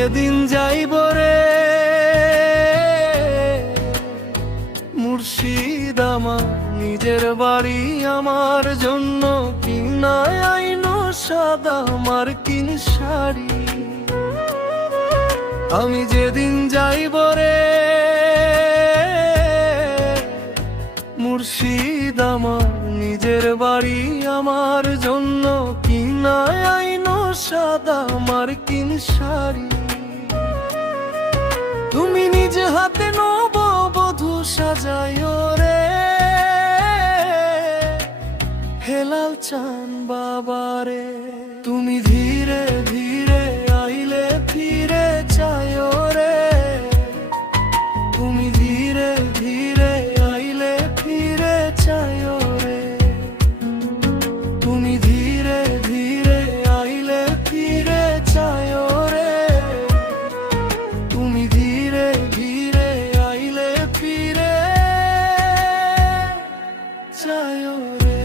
যেদিন যাইব রে মুর্শিদ, আমার নিজের বাড়ি, আমার জন্য কিনায় আইনো সাদা মার্কিন শাড়ি। আমি যেদিন যাইব রে মুর্শিদ, আমার নিজের বাড়ি, আমার জন্য কিনায় আইনো সাদা মার্কিন শাড়ি। তুমি নিজ হাতে নববধূ সাজাইও রে হেলাল চান বাবারে। তুমি ধীরে ধীরে আইলে ফিরে চাইও রে, তুমি ধীরে ধীরে আইলে ফিরে চাইও রে, তুমি ধীরে ধীরে আইলে ফিরে চাইও রে, তুমি ধীরে ধীরে আইলে ফিরে চাইও রে।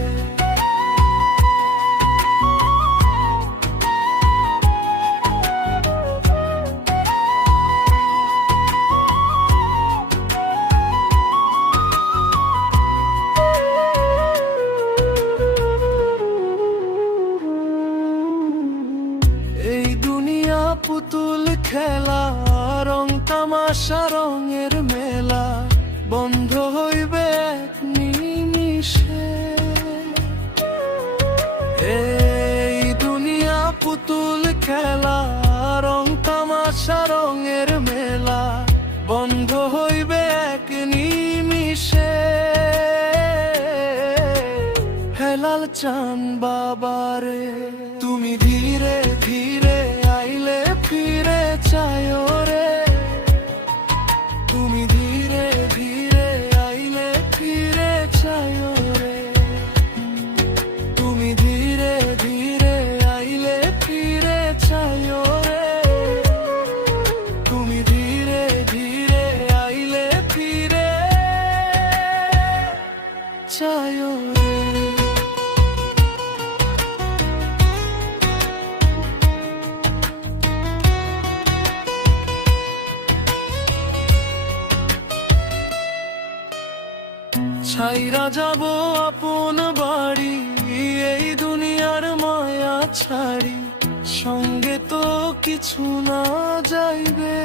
এই দুনিয়া পুতুল খেলা, রং তামাশা রঙের মেলা, বন্ধ হইবে এক নিমিষে। এই দুনিয়া পুতুল খেলা, রং তামাশা রঙের মেলা, বন্ধ হইবে এক নিমিষে। হেলাল চান বাবারে, তুমি ধীরে ধীরে আইলে ফিরে চাইও রে, তুমি ধীরে ধীরে আইলে ফিরে চাইও রে, তুমি ধীরে ধীরে আইলে ফিরে চাইও রে, তুমি ধীরে ধীরে আইলে ফিরে চাইও রে। ছাইরা যাব আপন বাড়ি, এই দুনিয়ার মায়া ছাড়ি, সঙ্গে তো কিছু না যাইবে।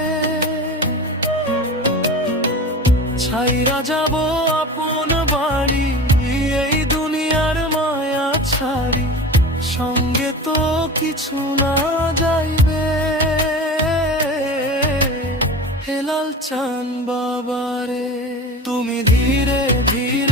ছাইরা যাব আপন বাড়ি, এই দুনিয়ার মায়া ছাড়ি, সঙ্গে তো কিছু না যাইবে। হেলাল চান বাবারে, তুমি ধীরে ধীরে